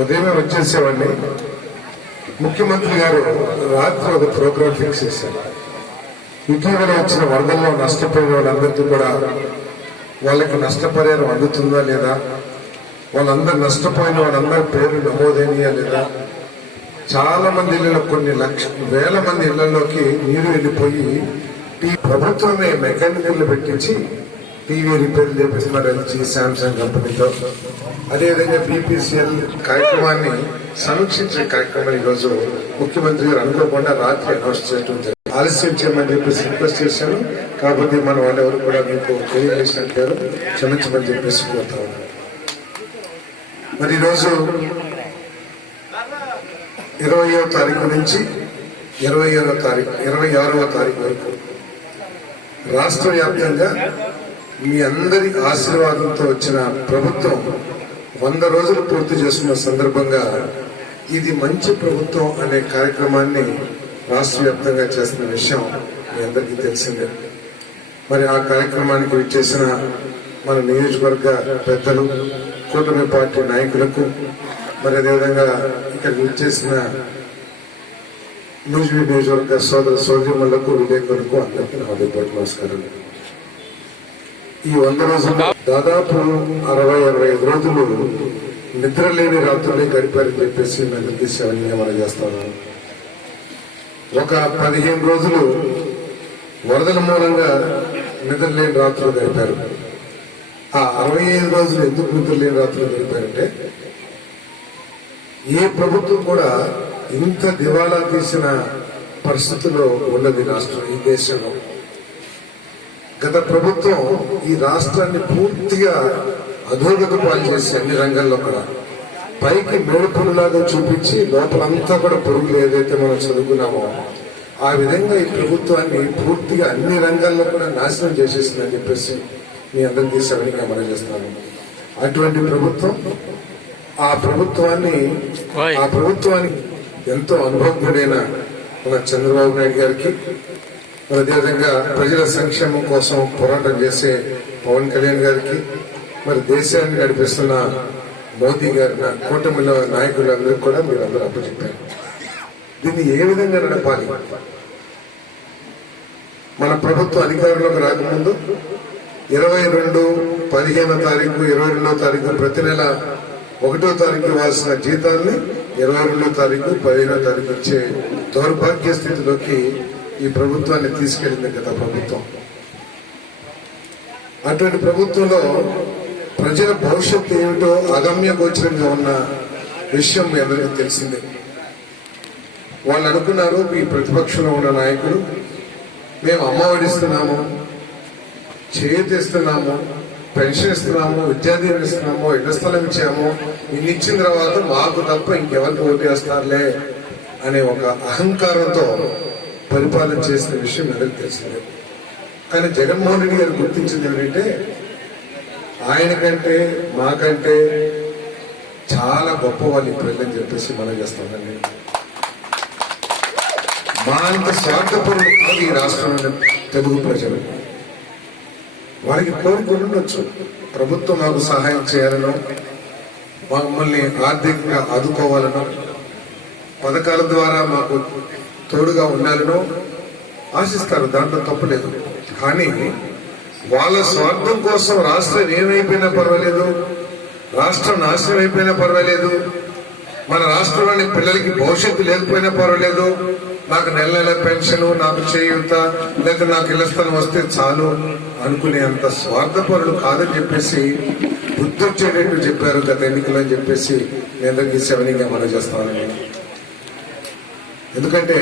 ఉదయమే వచ్చేసేవాడిని. ముఖ్యమంత్రి గారు రాత్రి ఒక ప్రోగ్రాం ఫిక్స్ చేశారు. ఇటీవల వచ్చిన వరదల్లో నష్టపోయిన వాళ్ళందరికీ కూడా వాళ్ళకి నష్టపరిహారం అందుతుందా లేదా, వాళ్ళందరూ నష్టపోయిన వాళ్ళందరి పేరు నమోదైనయా లేదా. చాలా మంది ఇళ్లలో కొన్ని వేల మంది ఇళ్లలోకి నీరు వెళ్ళిపోయి ప్రభుత్వమే మెకానికల్ని పెట్టించి టీవీ రిపేర్ చేపిస్తున్నారు ఎల్జీ శాంసంగ్ కంపెనీతో. అదేవిధంగా బీపీసీఎల్ కార్యక్రమాన్ని సమీక్షించే కార్యక్రమాన్ని ఈరోజు ముఖ్యమంత్రి గారు అనుకోకుండా రాత్రి అనౌన్స్ చేయడం జరిగింది. ఆలస్యం చేయమని చెప్పేసి రిక్వెస్ట్ చేశాను. కాకపోతే మన వాళ్ళెవరు కూడా మీకు తెలియజేసినట్టు క్షమించమని చెప్పేసి కోరుతా ఉన్నాను. మరి ఈరోజు 20వ తారీఖు నుంచి 26వ తారీఖు వరకు రాష్ట్ర వ్యాప్తంగా మీ అందరి ఆశీర్వాదంతో వచ్చిన ప్రభుత్వం 100 రోజులు పూర్తి చేసుకున్న సందర్భంగా ఇది మంచి ప్రభుత్వం అనే కార్యక్రమాన్ని రాష్ట్ర వ్యాప్తంగా చేస్తున్న విషయం మీ అందరికీ తెలిసిందే. మరి ఆ కార్యక్రమానికి విచ్చేసిన మన నియోజకవర్గ పెద్దలు, కూటమి పార్టీ నాయకులకు, మరి అదేవిధంగా ఇక్కడికి విచ్చేసిన నియోజకవర్గ సోదరులకు, విలేకరులకు అందరికీ నా హృదయపూర్వక నమస్కారాలు. ఈ 100 రోజుల్లో దాదాపు 60-65 రోజులు నిద్రలేని రాత్రులే గడిపారని చెప్పేసి నేను తీసేవన్నీ మనం చేస్తాను. ఒక 15 రోజులు వరదల మూలంగా నిద్రలేని రాత్రులు గడిపారు. ఆ 65 రోజులు ఎందుకు నిద్రలేని రాత్రులు గడిపారంటే, ఏ ప్రభుత్వం కూడా ఇంత దివాలా తీసిన పరిస్థితుల్లో ఉన్నది రాష్ట్రం ఈ దేశంలో. గత ప్రభుత్వం ఈ రాష్ట్రాన్ని పూర్తిగా అధోగత పాలు చేసి అన్ని రంగాల్లో కూడా పైకి మేడుపురులాగా చూపించి లోపలంతా కూడా పొరుగులు ఏదైతే మనం చదువుకున్నామో ఆ విధంగా ఈ ప్రభుత్వాన్ని పూర్తిగా అన్ని రంగాల్లో కూడా నాశనం చేసేసిందని చెప్పేసి మీ అందరికీ సవినీయంగా మనం చేస్తున్నాను. అటువంటి ప్రభుత్వం, ఆ ప్రభుత్వానికి ఎంతో అనుభవజ్ఞుడైన మన చంద్రబాబు నాయుడు గారికి, అదేవిధంగా ప్రజల సంక్షేమం కోసం పోరాటం చేసే పవన్ కళ్యాణ్ గారికి, మరి దేశాన్ని నడిపిస్తున్న మోదీ గారి కూటమిలో నాయకులందరికీ కూడా మీరందరూ అప్పచెప్పారు. దీన్ని ఏ విధంగా నడపాలి? మన ప్రభుత్వం అధికారంలోకి రాకముందు 22, 15వ తారీఖు, 22వ తారీఖు ప్రతి నెల 1వ తారీఖు ఇవ్వాల్సిన జీతాన్ని 22వ తారీఖు, 15వ తారీఖు వచ్చే దౌర్భాగ్య స్థితిలోకి ఈ ప్రభుత్వాన్ని తీసుకెళ్లింది గత ప్రభుత్వం. అటువంటి ప్రభుత్వంలో ప్రజల భవిష్యత్తు ఏమిటో అగమ్య గోచరంగా ఉన్న విషయం మీ అందరికీ తెలిసిందే. వాళ్ళు అనుకున్నారు, ఈ ప్రతిపక్షంలో ఉన్న నాయకులు, మేము అమ్మఒడి ఇస్తున్నాము, చేయూతిస్తున్నాము, పెన్షన్ ఇస్తున్నాము, విద్యాదీవెన ఇస్తున్నాము, ఇళ్ల స్థలం ఇచ్చాము, ఇన్ని ఇచ్చిన తర్వాత మాకు తప్ప ఇంకెవరికి ఓటేస్తారులే అనే ఒక అహంకారంతో పరిపాలన చేసిన విషయం అందరికీ తెలిసిందే. కానీ జగన్మోహన్ రెడ్డి గారు గుర్తించింది ఏమిటంటే, ఆయనకంటే మాకంటే చాలా గొప్ప వాళ్ళు ఈ ప్రజలని చెప్పేసి మనం చేస్తామండి. మా అంత స్వార్థపరులు కాదు ఈ రాష్ట్రంలో తెలుగు ప్రజలు. వారికి కోరికలు ఉండొచ్చు, ప్రభుత్వం మాకు సహాయం చేయాలనో, మమ్మల్ని ఆర్థికంగా ఆదుకోవాలనో, పథకాల ద్వారా మాకు తోడుగా ఉండాలనో ఆశిస్తారు. దాంట్లో తప్పులేదు. కానీ వాళ్ళ స్వార్థం కోసం రాష్ట్రం ఏమైపోయినా పర్వాలేదు, రాష్ట్రం నాశనం అయిపోయినా పర్వాలేదు, మన రాష్ట్రంలోని పిల్లలకి భవిష్యత్తు లేకపోయినా పర్వాలేదు, నాకు నెల నెల పెన్షన్, నాకు చేయూత, లేదా నాకు ఇళ్ల స్థలం వస్తే చాలు అనుకునేంత స్వార్థపరులు కాదని చెప్పేసి బుద్ధొచ్చేటట్టు చెప్పారు గత ఎన్నికలు అని చెప్పేసి నేను అందరికీ సెవెనింగ్గా మనం చేస్తామని. ఎందుకంటే